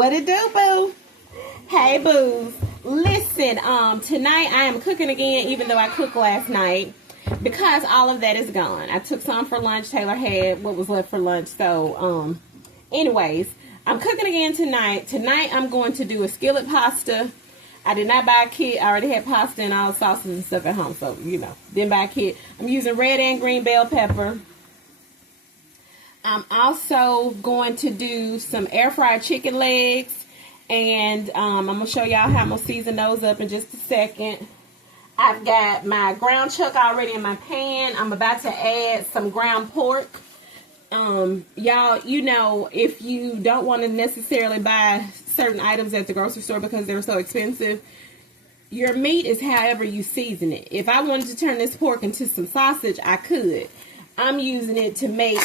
What it do, boo? Hey, boo. Listen, tonight I am cooking again, even though I cooked last night, because all of that is gone. I took some for lunch. Taylor had what was left for lunch. So, anyways, I'm cooking again tonight. Tonight I'm going to do a skillet pasta. I did not buy a kit. I already had pasta and all the sauces and stuff at home, so, you know, didn't buy a kit. I'm using red and green bell pepper. I'm also going to do some air fried chicken legs. And I'm going to show y'all how I'm going to season those up in just a second. I've got my ground chuck already in my pan. I'm about to add some ground pork. Y'all, you know, if you don't want to necessarily buy certain items at the grocery store because they're so expensive, your meat is however you season it. If I wanted to turn this pork into some sausage, I could. I'm using it to make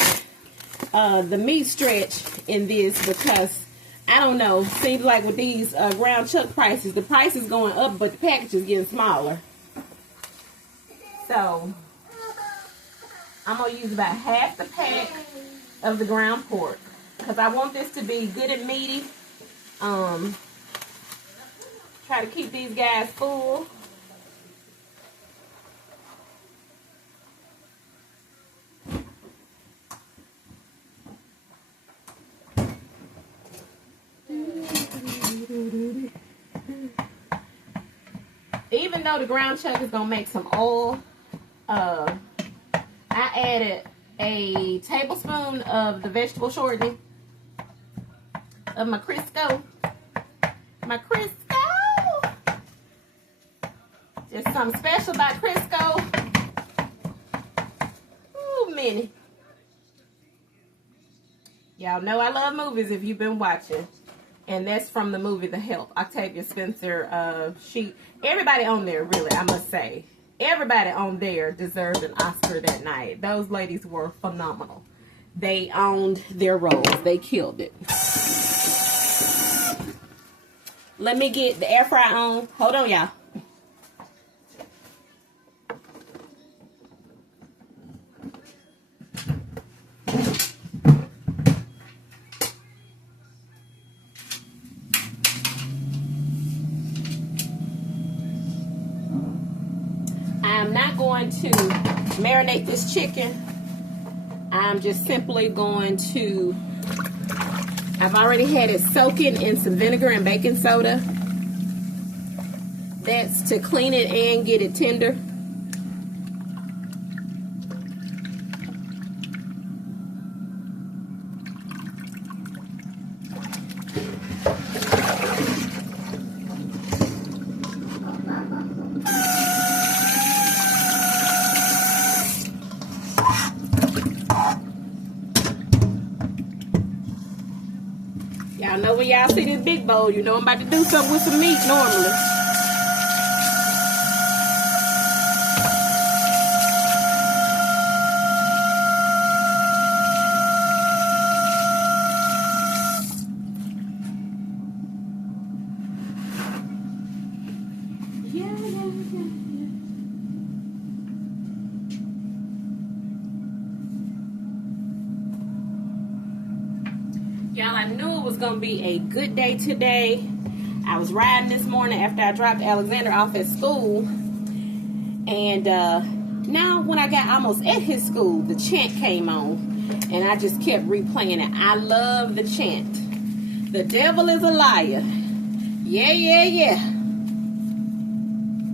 the meat stretch in this because I don't know, seems like with these ground chuck prices, the price is going up, but the package is getting smaller. So, I'm going to use about half the pack of the ground pork, because I want this to be good and meaty. Try to keep these guys full. Even though the ground chuck is gonna make some oil, I added a tablespoon of the vegetable shortening of my Crisco. There's something special about Crisco. Ooh, many. Y'all know I love movies if you've been watching. And that's from the movie The Help. Octavia Spencer. Everybody on there, really, I must say. Everybody on there deserved an Oscar that night. Those ladies were phenomenal. They owned their roles. They killed it. Let me get the air fryer on. Hold on, y'all. I'm not going to marinate this chicken. I'm just simply going to, I've already had it soaking in some vinegar and baking soda. That's to clean it and get it tender. Y'all know when y'all see this big bowl, you know I'm about to do something with some meat normally. Y'all, I knew it was going to be a good day today. I was riding this morning after I dropped Alexander off at school. And now when I got almost at his school, the chant came on. And I just kept replaying it. I love the chant. The devil is a liar. Yeah, yeah, yeah.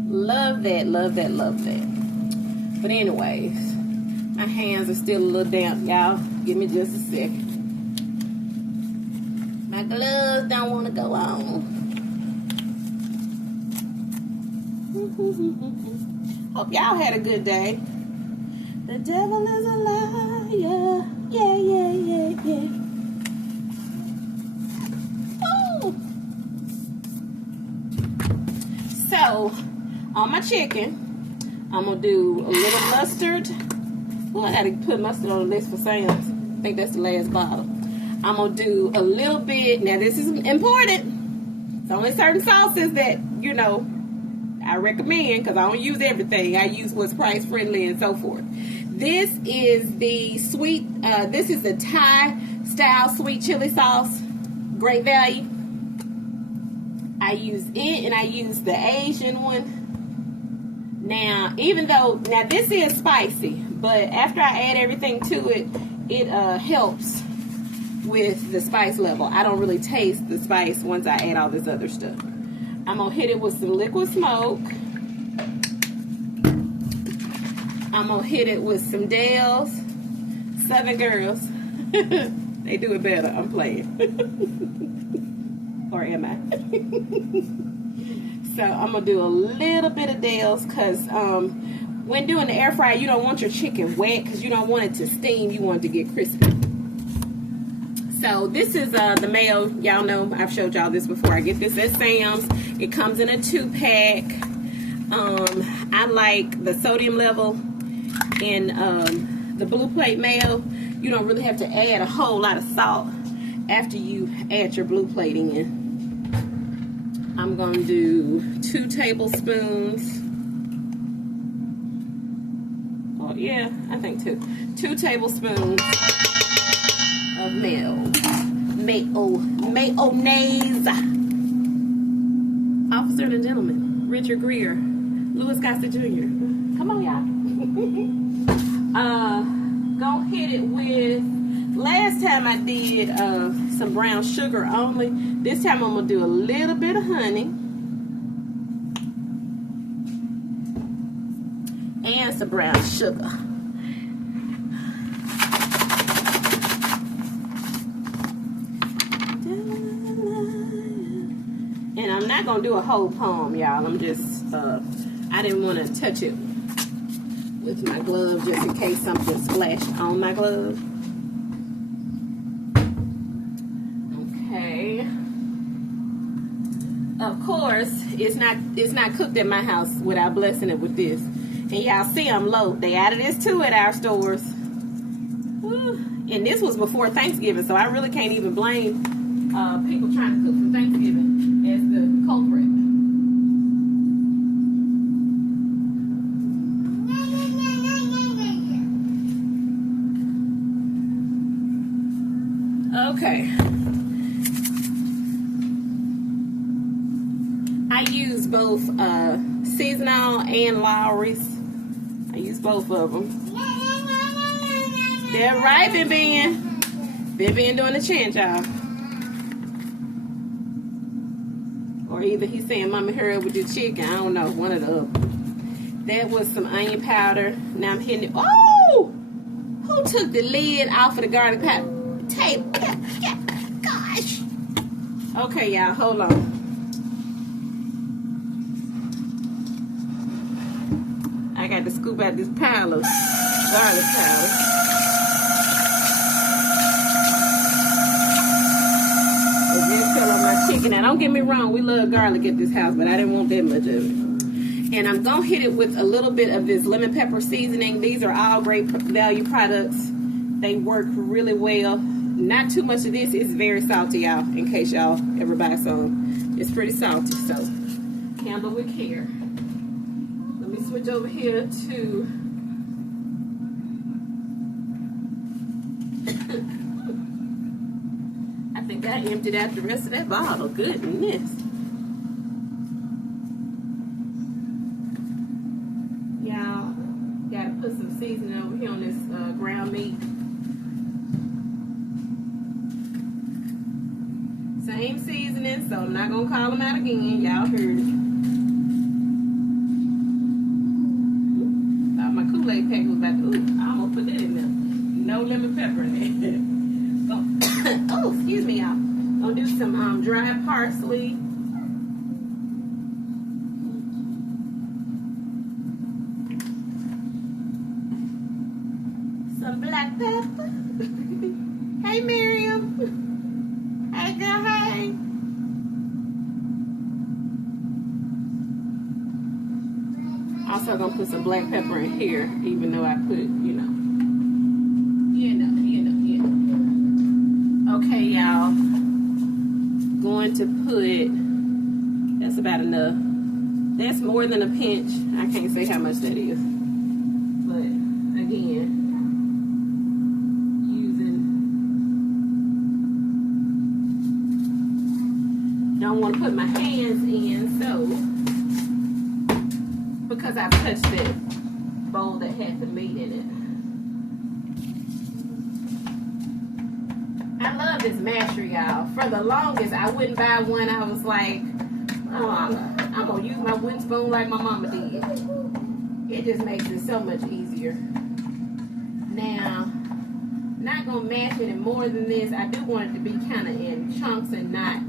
Love that, love that, love that. But anyways, my hands are still a little damp, y'all. Give me just a second. My gloves don't want to go on. Hope y'all had a good day. The devil is a liar. Yeah, yeah, yeah, yeah. Ooh. So, on my chicken, I'm going to do a little mustard. Well, I got to put mustard on the list for Sam's. I think that's the last bottle. I'm going to do a little bit. Now, this is important. It's only certain sauces that, you know, I recommend because I don't use everything. I use what's price friendly and so forth. This is the sweet, this is the Thai style sweet chili sauce. Great value. I use it, and I use the Asian one. Now, even though, now this is spicy, but after I add everything to it, it helps with the spice level. I don't really taste the spice once I add all this other stuff. I'm gonna hit it with some liquid smoke. I'm gonna hit it with some Dale's Southern Girls. They do it better. I'm playing. Or am I? So I'm gonna do a little bit of Dale's, because when doing the air fryer, you don't want your chicken wet, because you don't want it to steam. You want it to get crispy. So this is the mayo. Y'all know I've showed y'all this before. I get this at Sam's. It comes in a 2-pack. I like the sodium level in the Blue Plate mayo. You don't really have to add a whole lot of salt after you add your blue plating in. I'm going to do 2 tablespoons. Oh yeah, I think 2. 2 tablespoons of mayonnaise. Officer and gentleman, Richard Greer, Louis Gossett Jr. Come on, y'all. Gonna hit it with, last time I did some brown sugar only. This time I'm gonna do a little bit of honey and some brown sugar. And I'm not gonna do a whole palm, y'all. I'm just I didn't want to touch it with my glove just in case something splashed on my glove. Okay. Of course, it's not cooked at my house without blessing it with this. And y'all see I'm low. They added this too at our stores. Whew. And this was before Thanksgiving, so I really can't even blame people trying to cook for Thanksgiving as the culprit. Okay. I use both seasonal and Lawry's. I use both of them. They're right, Vivian. Vivian doing the chant, y'all. Or either he's saying, "Mommy, hurry up with your chicken." I don't know, one of the other. That was some onion powder. Now I'm hitting it. Oh! Who took the lid off of the garlic powder? Tape. Gosh. Okay, y'all, hold on. I got to scoop out this pile of garlic powder. I just fell on my chicken. Now, don't get me wrong, we love garlic at this house, but I didn't want that much of it. And I'm going to hit it with a little bit of this lemon pepper seasoning. These are all great value products. They work really well. Not too much of this. It's very salty, y'all, in case y'all ever buy some. It's pretty salty, so handle with care. Let me switch over here to I think I emptied out the rest of that bottle. Goodness. Y'all gotta put some seasoning over here on this ground meat. Same seasoning, so I'm not gonna call them out again. Y'all heard it. Thought my Kool-Aid pack was about to, I'm gonna put that in there. No lemon pepper in it. Oh, excuse me, y'all. Gonna do some dried parsley. Some black pepper. Hey, Miriam. Hey, girl, hey. Also gonna put some black pepper in here, even though I put, you know. Okay, y'all. Going to put, that's about enough. That's more than a pinch. I can't say how much that is. But, again, don't want to put my hands in, so because I've touched that bowl that had the meat in it. I love this masher, y'all. For the longest, I wouldn't buy one. I was like, oh, I'm gonna use my wooden spoon like my mama did. It just makes it so much easier. Now, not gonna mash it in more than this. I do want it to be kind of in chunks and not,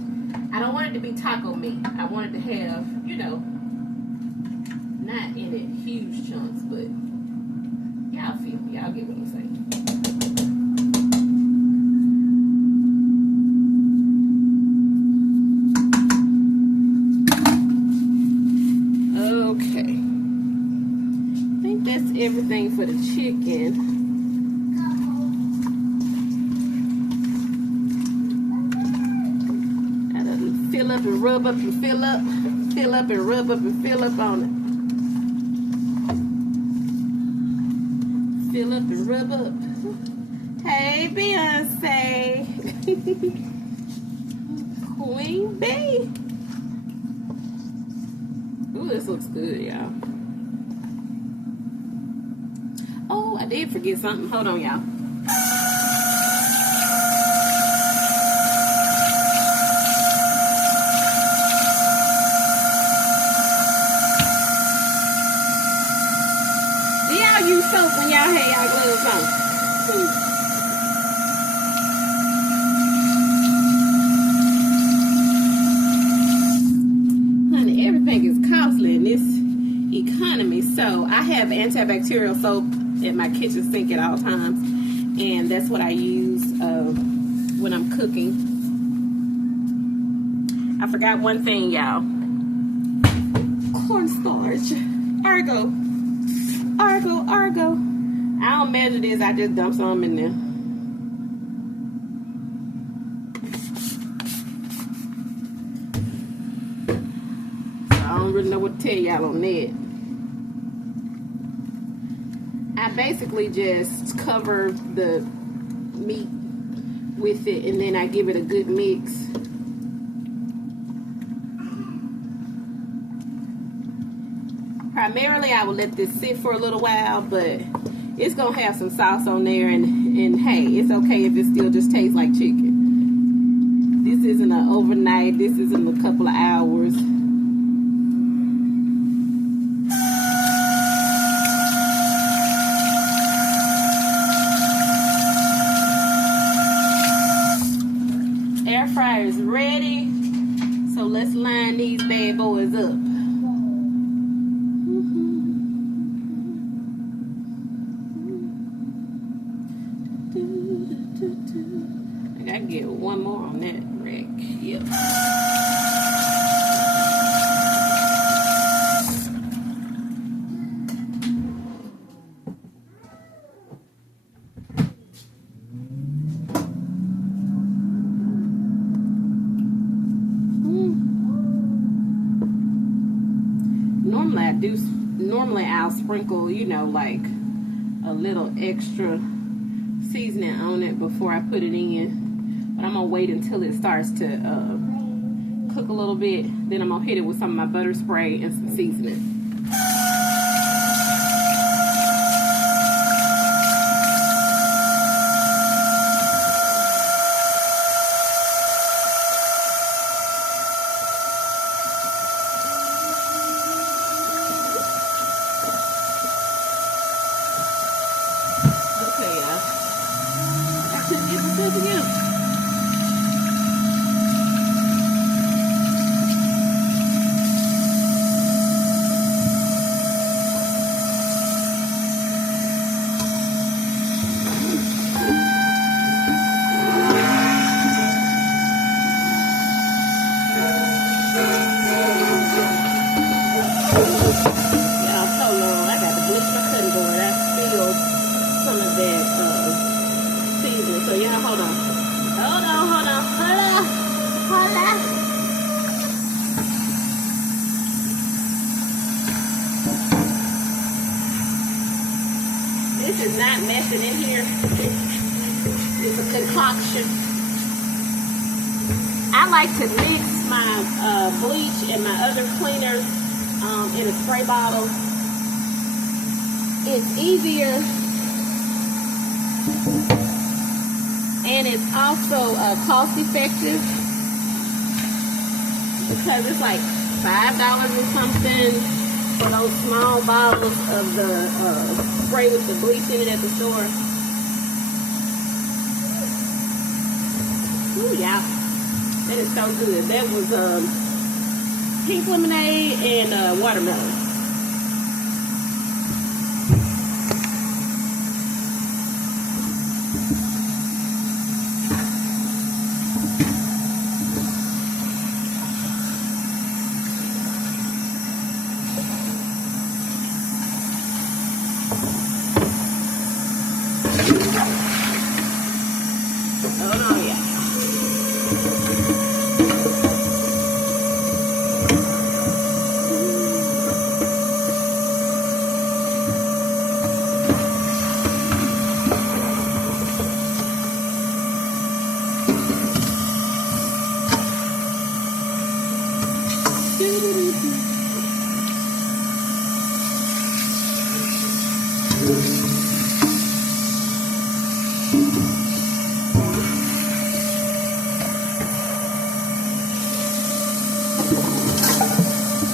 I don't want it to be taco meat. I want it to have, you know, not in it huge chunks, but y'all feel me. Y'all get what I'm saying. Okay. I think that's everything for the chicken. Fill up and rub up and fill up and rub up and fill up on it. Fill up and rub up. Hey, Beyonce. Queen Bee. Ooh, this looks good, y'all. Oh, I did forget something. Hold on, y'all. Use soap when y'all have y'all gloves on. Honey, everything is costly in this economy. So I have antibacterial soap at my kitchen sink at all times. And that's what I use when I'm cooking. I forgot one thing, y'all. Cornstarch. Argo. Argo. I don't measure this, I just dump some in there. So I don't really know what to tell y'all on that. I basically just cover the meat with it and then I give it a good mix. Primarily, I will let this sit for a little while, but it's going to have some sauce on there, and hey, it's okay if it still just tastes like chicken. This isn't an overnight, this isn't a couple of hours. Air fryer is ready, so let's line these bad boys up. I gotta get one more on that rack. Yep. Normally I'll sprinkle, you know, like a little extra seasoning on it before I put it in, but I'm gonna wait until it starts to cook a little bit, then I'm gonna hit it with some of my butter spray and some seasoning. This is not messing in here. It's a concoction. I like to mix my bleach and my other cleaners in a spray bottle. It's easier, and it's also cost effective because it's like $5 or something for those small bottles of the spray with the bleach in it at the store. Ooh, yeah, that is so good. That was pink lemonade and watermelon.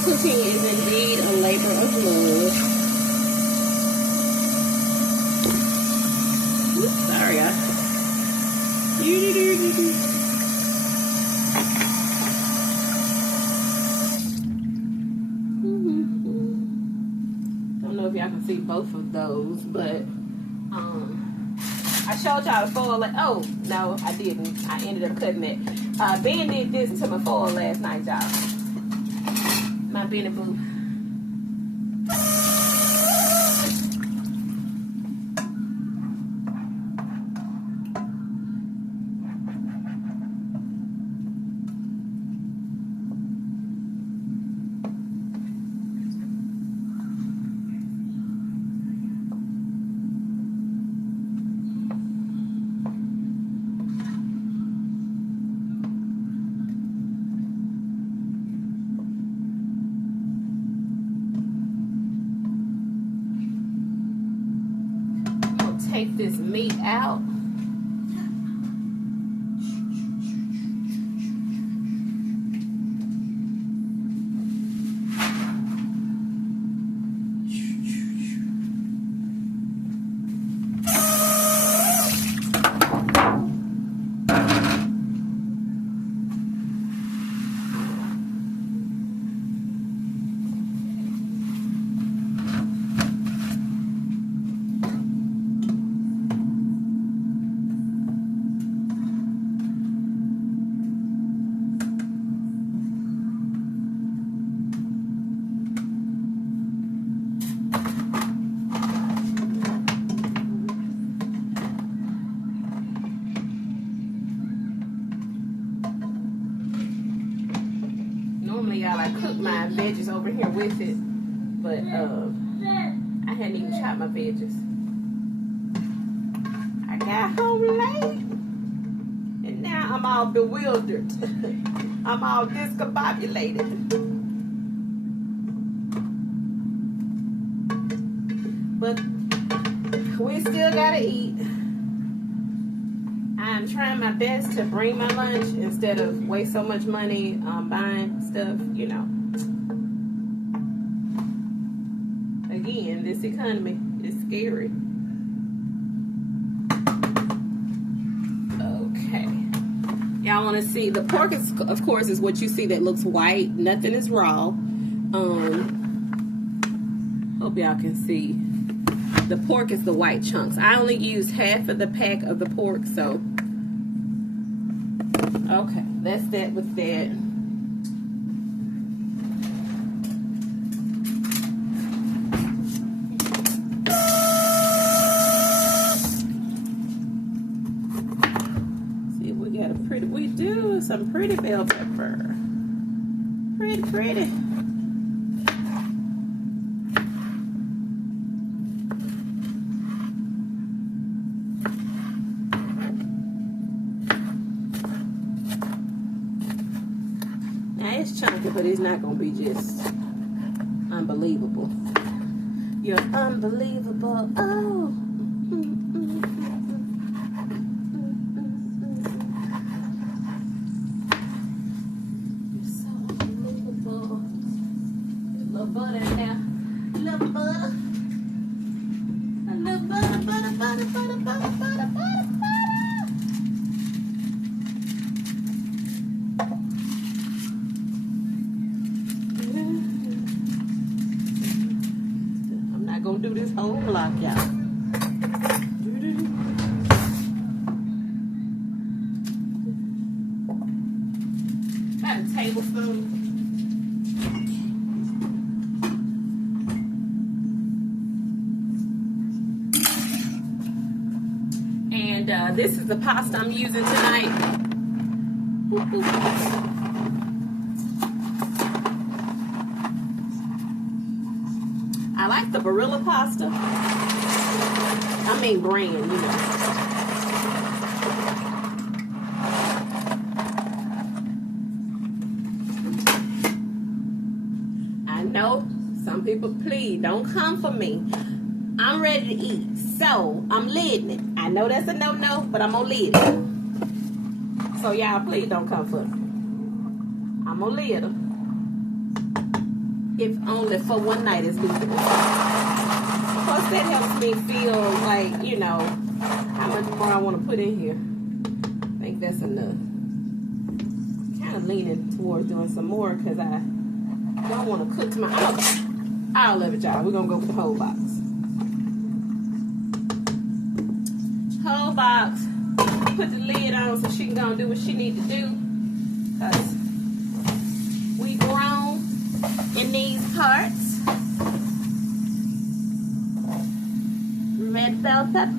Cooking is indeed a labor of love. Oops, sorry, guys. Don't know if y'all can see both of those, but I showed y'all the foil. Oh no, I didn't. I ended up cutting it. Ben did this to my foil last night, y'all. My Benny Boo. Take this meat out. Normally, y'all, I cook my veggies over here with it, but I hadn't even chopped my veggies. I got home late, and now I'm all bewildered. I'm all discombobulated. But we still gotta eat. I'm trying my best to bring my lunch instead of waste so much money buying stuff, you know. Again, this economy is scary. Okay. Y'all want to see the pork is, of course, is what you see that looks white. Nothing is raw. Hope y'all can see. The pork is the white chunks. I only used half of the pack of the pork, so okay, that's that with that. See if we got a pretty, we do some pretty bell pepper. Pretty. but it's not gonna be just unbelievable. You're unbelievable. Oh. You're so unbelievable. A little butter in there. A little butter. A little butter, butter, butter, butter, butter, butter, butter. Gonna do this whole block, y'all. About a tablespoon. And this is the pasta I'm using tonight. I like the Barilla pasta. I mean brand, you know. I know some people, please don't come for me. I'm ready to eat, so I'm lidding it. I know that's a no-no, but I'm gonna lid it. So y'all, please don't come for me. I'm gonna lid them. If only for one night is good. Plus, that helps me feel like, you know, how much more I want to put in here. I think that's enough. Kind of leaning towards doing some more because I don't want to cook my... I'll love it, y'all. We're going to go with the whole box. Whole box. Put the lid on so she can go and do what she need to do. Because we grown in these parts. Red bell pepper.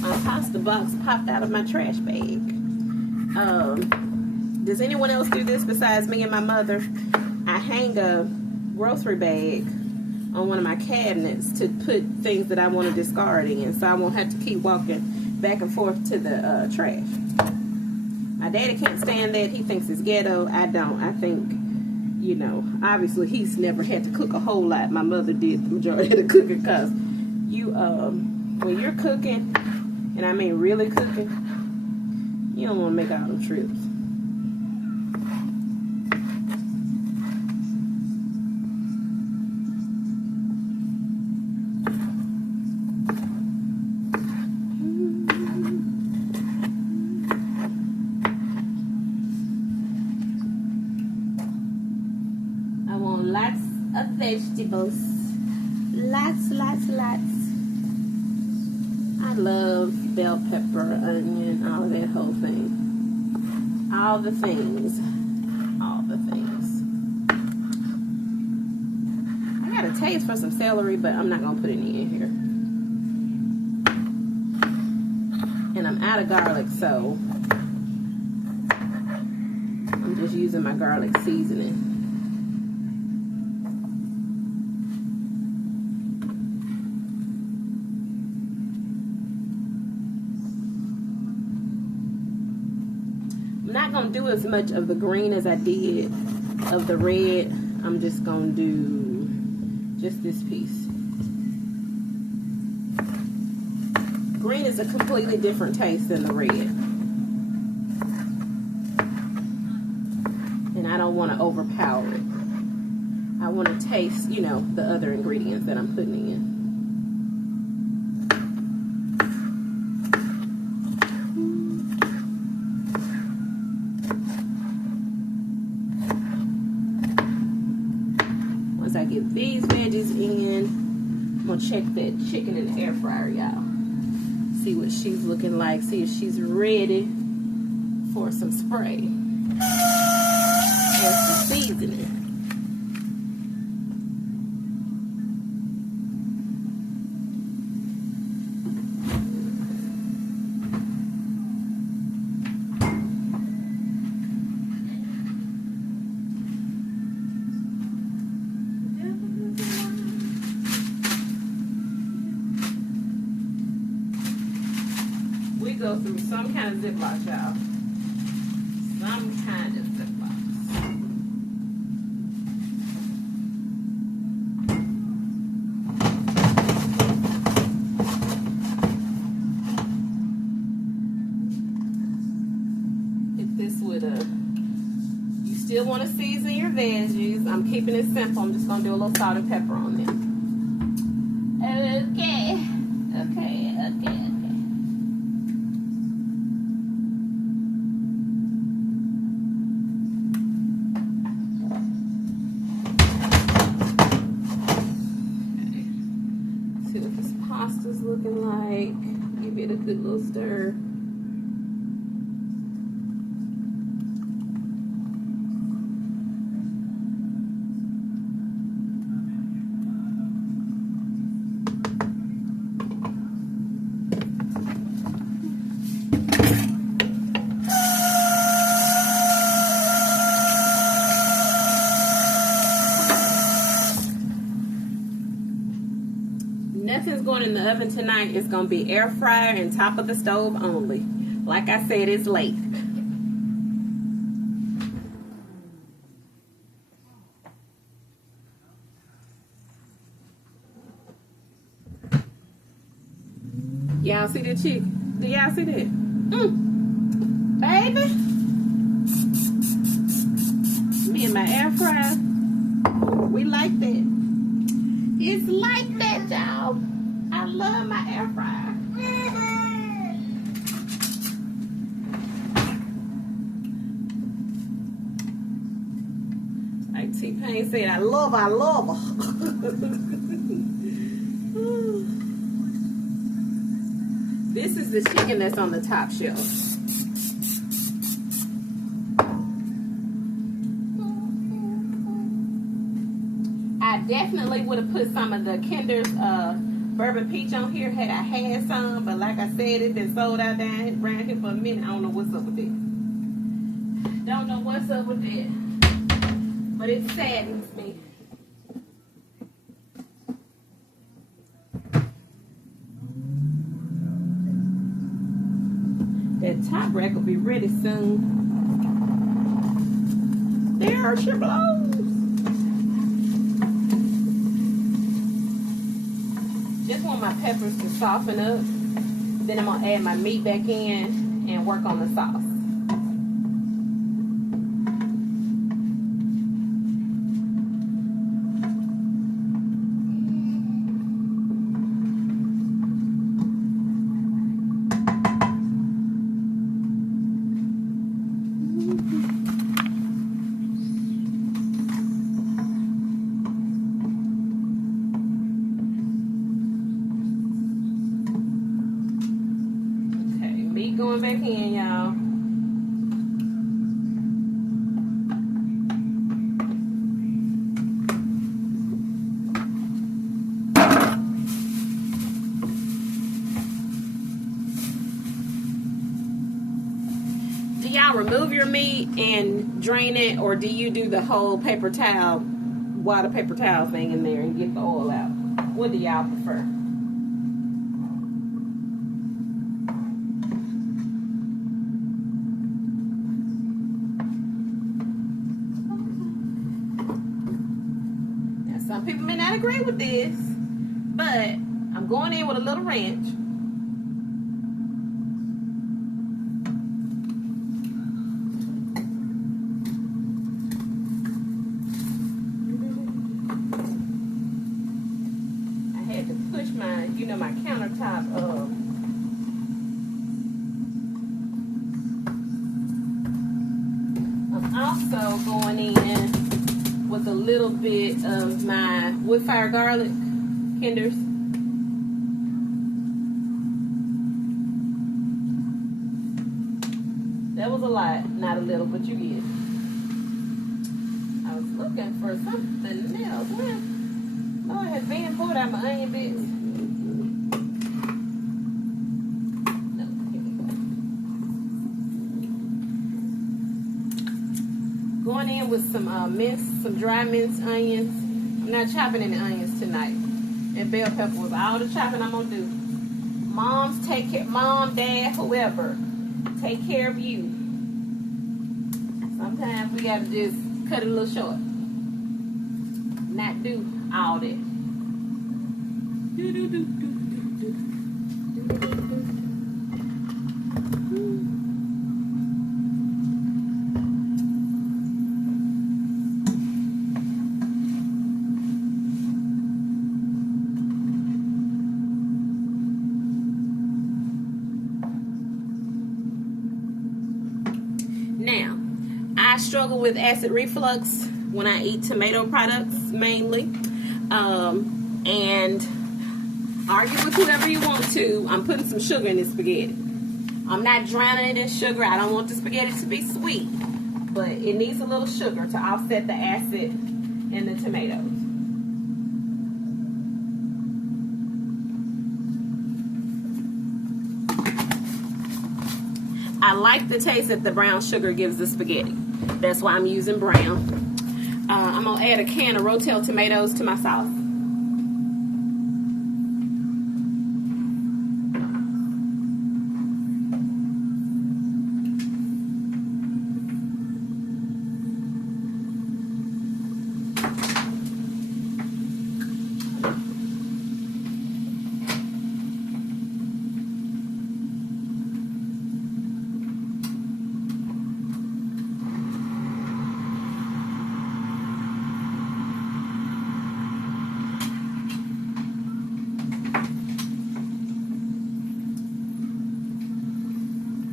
My pasta box popped out of my trash bag. Does anyone else do this besides me and my mother? I hang a grocery bag on one of my cabinets to put things that I want to discard in, so I won't have to keep walking back and forth to the trash. My daddy can't stand that. He thinks it's ghetto. I don't. I think, you know, obviously he's never had to cook a whole lot. My mother did the majority of the cooking, because you, when you're cooking, and I mean really cooking, you don't want to make all them trips. Lots of vegetables. Lots. I love bell pepper, onion, all of that whole thing. All the things. I got a taste for some celery, but I'm not going to put any in here. And I'm out of garlic, so I'm just using my garlic seasoning. I'm not going to do as much of the green as I did of the red. I'm just going to do just this piece. Green is a completely different taste than the red. And I don't want to overpower it. I want to taste, you know, the other ingredients that I'm putting in. Once I get these veggies in, I'm going to check that chicken in the air fryer, y'all. See what she's looking like. See if she's ready for some spray and some seasoning. go through some kind of Ziploc, y'all. Some kind of Ziploc. Hit this with a... You still want to season your veggies. I'm keeping it simple. I'm just going to do a little salt and pepper on them. Okay. See what this pasta's looking like. Give it a good little stir. Nothing's going in the oven tonight. It's going to be air fryer and top of the stove only. Like I said, it's late. Y'all see the chicken? Do y'all see that? Baby. Me and my air fryer. We like that. It's like that, y'all. I love my air fryer. Like T-Pain said, I love her. This is the chicken that's on the top shelf. I definitely would have put some of the Kinder's bourbon peach on here had I had some, but like I said, it's been sold out down around here for a minute. I don't know what's up with it. Don't know what's up with it, but it saddens me. That top rack will be ready soon. There are your blows. Just want my peppers to soften up. Then I'm going to add my meat back in and work on the sauce. Going back in, y'all. Do y'all remove your meat and drain it, or do you do the whole paper towel, water paper towel thing in there and get the oil out? What do y'all prefer? Some people may not agree with this, but I'm going in with a little ranch. I had to push my, my countertop up. I'm also going in with a little bit of my wood fire garlic, Kinder's. That was a lot, not a little, but you get it. I was looking for something else. Well, Lord has been pulled out my onion bits. No, here we go. Going in with some some dry minced onions. I'm not chopping any onions tonight. And bell pepper was all the chopping I'm gonna do. I'm Moms take care, mom, dad, whoever, take care of you. Sometimes we gotta just cut it a little short. Not do all that. Now, I struggle with acid reflux when I eat tomato products mainly. And argue with whoever you want to. I'm putting some sugar in this spaghetti. I'm not drowning it in sugar. I don't want the spaghetti to be sweet. But it needs a little sugar to offset the acid in the tomatoes. I like the taste that the brown sugar gives the spaghetti. That's why I'm using brown. I'm going to add a can of Rotel tomatoes to my sauce.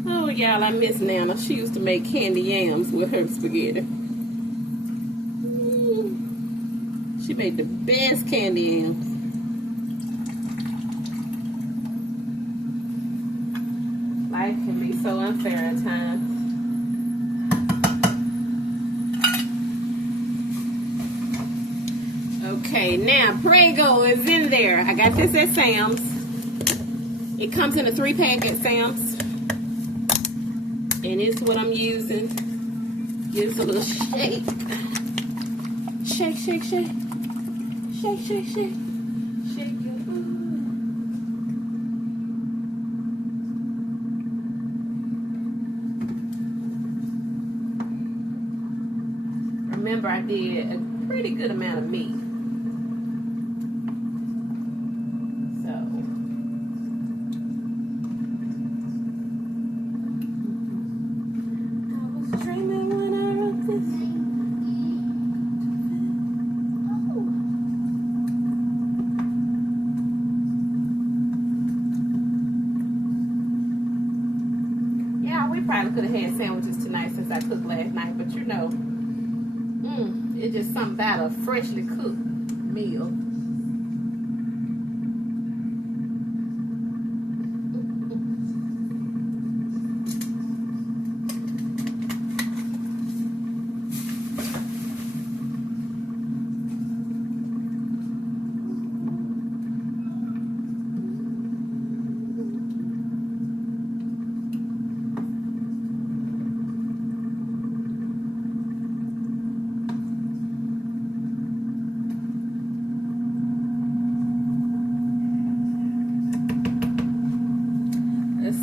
Oh, y'all, I miss Nana. She used to make candy yams with her spaghetti. She made the best candy yams. Life can be so unfair at times. Okay, now Prego is in there. I got this at Sam's. It comes in a 3-pack at Sam's. And it's what I'm using. Gives a little shake. Shake, shake, shake. Shake, shake, shake. Shake your food. Remember, I did a pretty good amount of meat. We probably could have had sandwiches tonight since I cooked last night, but you know, it's just something about a freshly cooked meal.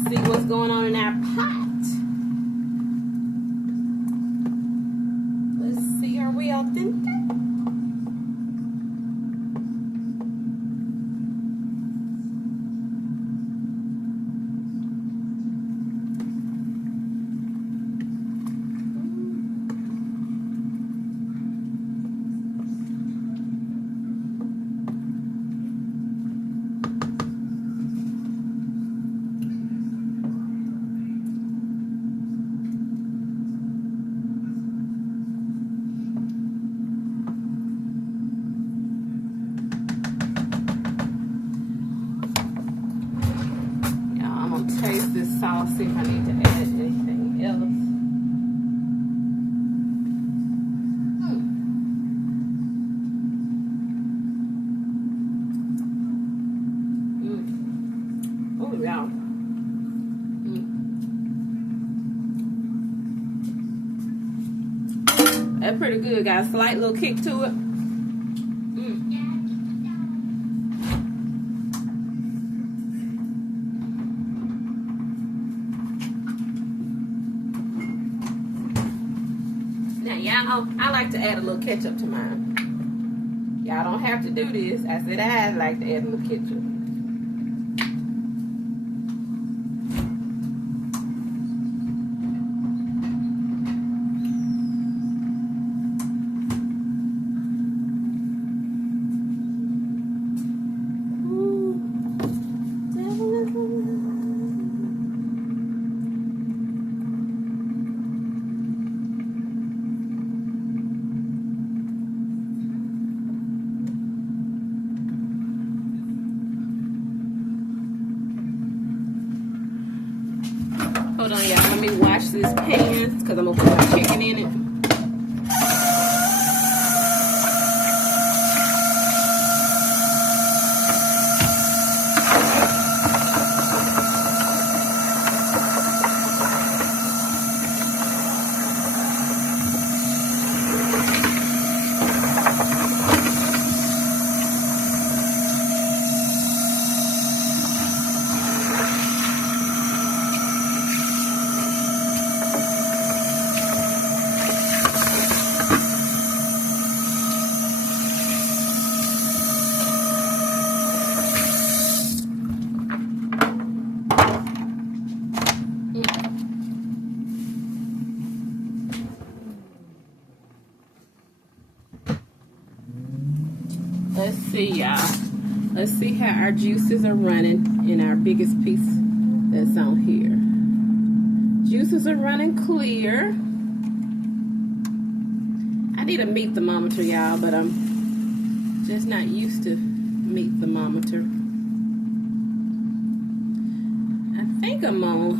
See what's going on in our pot. Let's see, are we authentic? Taste this sauce, see if I need to add anything else. Oh, yeah. That's pretty good, got a slight little kick to it. Y'all know I like to add a little ketchup to mine. Y'all don't have to do this. I said I like to add a little ketchup. Hold on, y'all. Let me wash this pan because I'm going to put my chicken in it. Let's see, y'all. Let's see how our juices are running in our biggest piece that's on here. Juices are running clear. I need a meat thermometer, y'all, but I'm just not used to meat thermometer. I think I'm gonna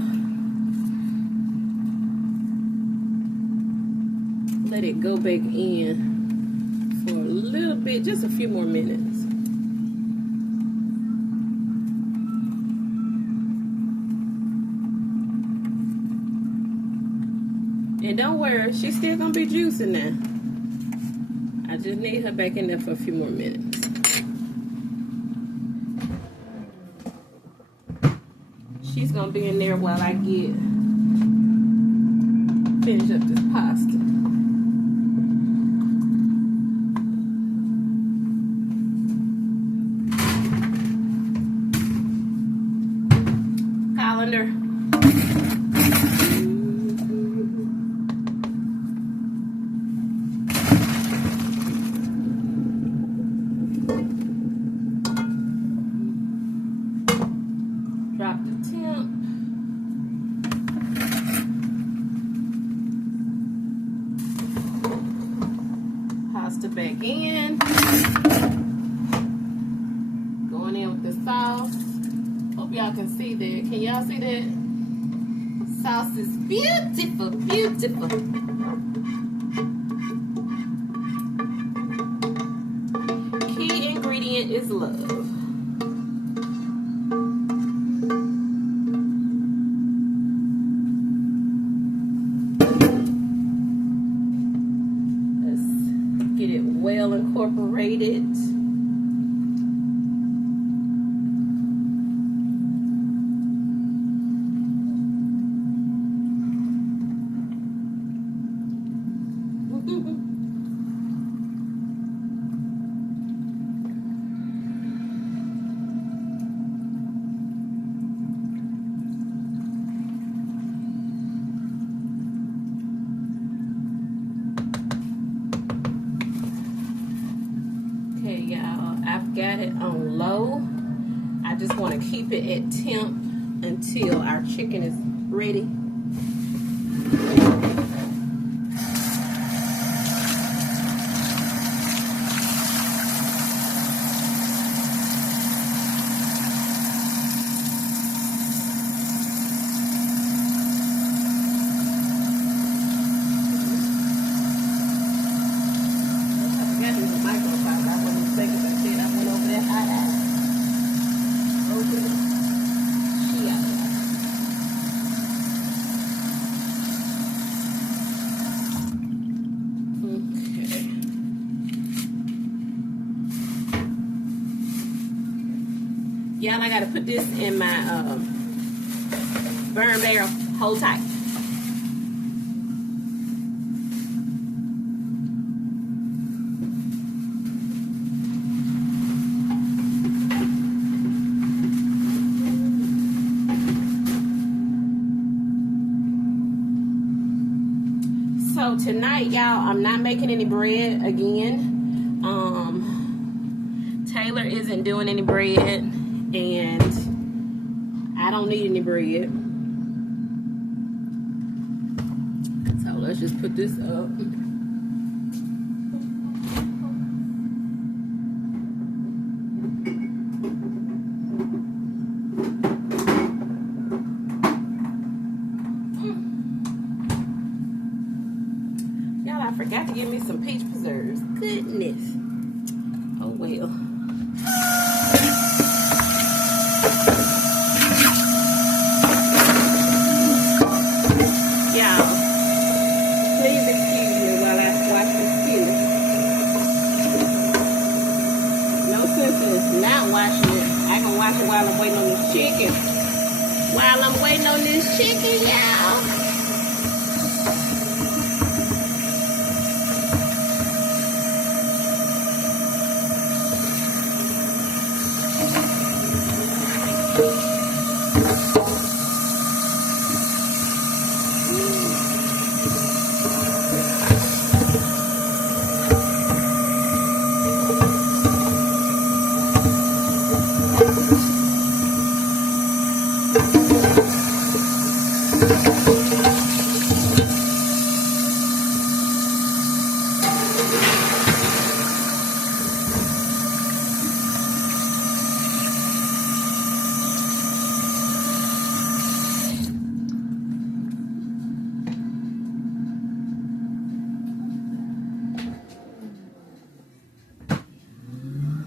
let it go back in for a little bit, just a few more minutes. And don't worry, she's still gonna be juicing now. I just need her back in there for a few more minutes. She's gonna be in there while I finish up this pasta. Drop the temp. Pasta back in. Going in with the sauce. Hope y'all can see that. Can y'all see that? Sauce is beautiful, beautiful. Key ingredient is love. Well incorporated. Okay, y'all, I've got it on low. I just want to keep it at temp until our chicken is ready. Y'all, I gotta put this in my burn barrel. Hold tight. tonight, y'all, I'm not making any bread again. Taylor isn't doing any bread, and I don't need any bread. So let's just put this up. Y'all, I forgot to give me some peach preserves. Goodness. Oh well. Y'all, please excuse me while I wash this skin. No sense in not washing it. I can wash it while I'm waiting on this chicken. While I'm waiting on this chicken, y'all.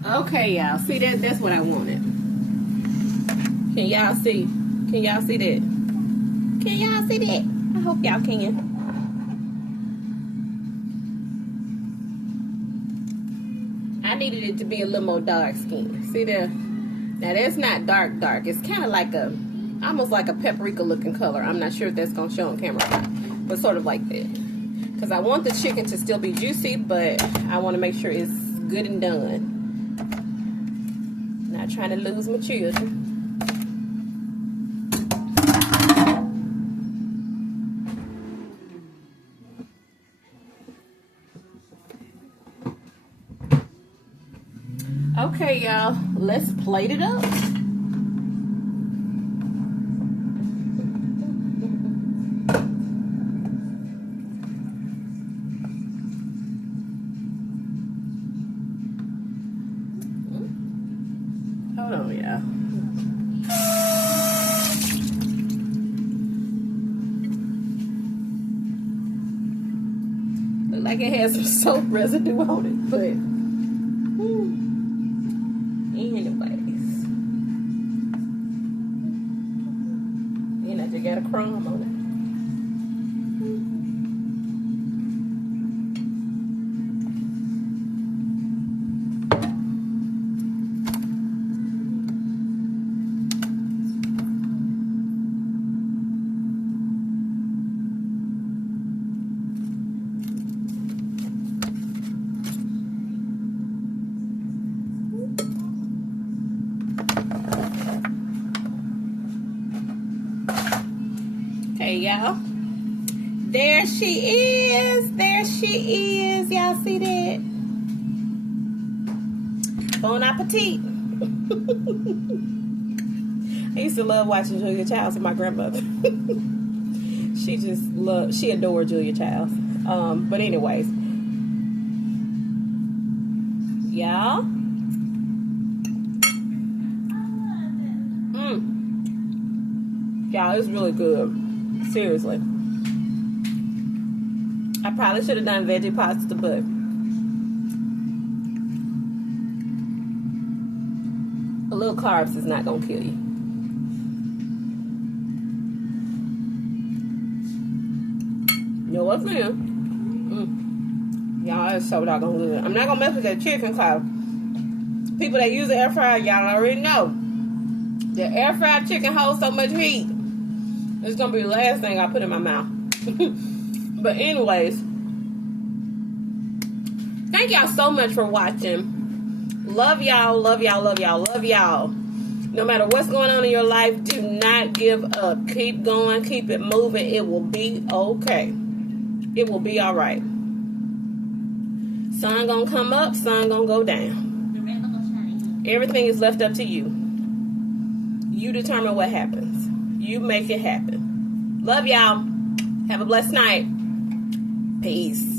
Okay, y'all. See that? That's what I wanted. Can y'all see? Can y'all see that? Can y'all see that? I hope y'all can. I needed it to be a little more dark skin. See there? Now that's not dark. It's kind of like almost like a paprika looking color. I'm not sure if that's going to show on camera, but sort of like that. Because I want the chicken to still be juicy, but I want to make sure it's good and done. Not trying to lose my children. Okay, y'all, let's plate it up. Hold on, y'all. Look like it has some soap residue on it, but anyways. And I just got a crumb on it. Hey, y'all. There she is. There she is. Y'all see that? Bon appetit. I used to love watching Julia Childs with my grandmother. She adored Julia Childs. But anyways. Y'all. Y'all, it's really good. Seriously. I probably should have done veggie pasta, but a little carbs is not gonna kill you. You know what, man? Y'all, it's so doggone good. I'm not gonna mess with that chicken cloud. People that use the air fryer, y'all already know. The air fried chicken holds so much heat. It's gonna be the last thing I put in my mouth. But anyways, thank y'all so much for watching. Love y'all, love y'all, love y'all, love y'all. No matter what's going on in your life, do not give up. Keep going, keep it moving. It will be okay. It will be all right. Sun gonna come up, sun gonna go down. Everything is left up to you. You determine what happens. You make it happen. Love y'all. Have a blessed night. Peace.